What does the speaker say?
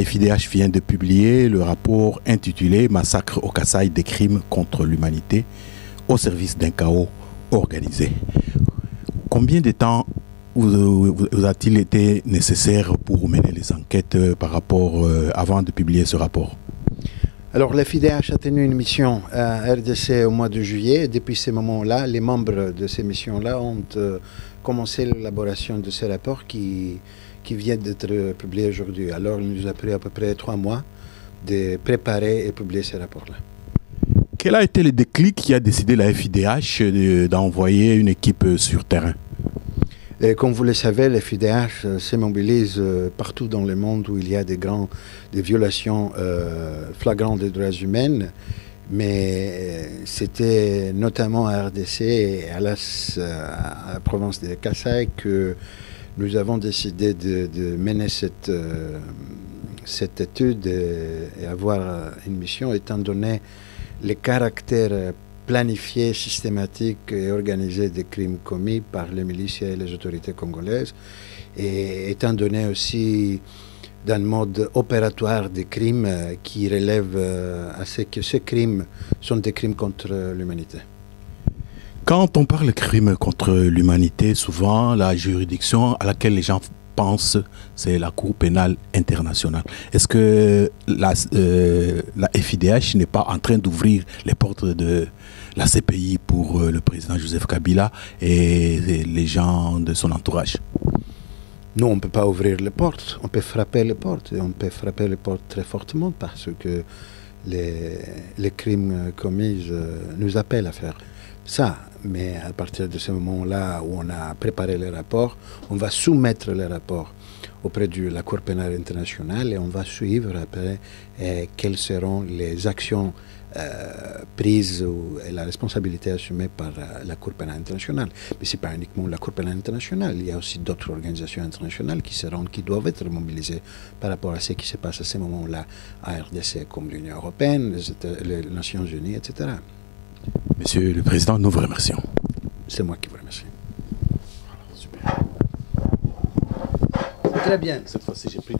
La FIDH vient de publier le rapport intitulé « Massacre au Kasaï des crimes contre l'humanité au service d'un chaos organisé ». Combien de temps vous a-t-il été nécessaire pour mener les enquêtes par rapport avant de publier ce rapport? Alors, la FIDH a tenu une mission à RDC au mois de juillet. Depuis ce moment-là, les membres de ces missions-là ont commencé l'élaboration de ces rapports qui viennent d'être publiés aujourd'hui. Alors, il nous a pris à peu près 3 mois de préparer et publier ces rapports-là. Quel a été le déclic qui a décidé la FIDH d'envoyer une équipe sur terrain? Et comme vous le savez, la FIDH se mobilise partout dans le monde où il y a des violations flagrantes des droits humains. Mais c'était notamment à RDC et à la province de Kasaï que nous avons décidé de mener cette étude et avoir une mission, étant donné le caractère planifié, systématique et organisé des crimes commis par les milices et les autorités congolaises, et étant donné aussi d'un mode opératoire des crimes qui relève à ce que ces crimes sont des crimes contre l'humanité. Quand on parle de crimes contre l'humanité, souvent la juridiction à laquelle les gens pensent, c'est la Cour pénale internationale. Est-ce que la FIDH n'est pas en train d'ouvrir les portes de la CPI pour le président Joseph Kabila et les gens de son entourage? Nous, on ne peut pas ouvrir les portes, on peut frapper les portes, et on peut frapper les portes très fortement parce que les crimes commis nous appellent à faire ça. Mais à partir de ce moment-là où on a préparé les rapports, on va soumettre les rapports auprès de la Cour pénale internationale et on va suivre après quelles seront les actions prises et la responsabilité assumée par la Cour pénale internationale. Mais ce n'est pas uniquement la Cour pénale internationale, il y a aussi d'autres organisations internationales qui doivent être mobilisées par rapport à ce qui se passe à ce moment-là à RDC, comme l'Union européenne, les Nations unies, etc. Monsieur le Président, nous vous remercions. C'est moi qui vous remercie. Super. Très bien. Cette fois-ci, j'ai pris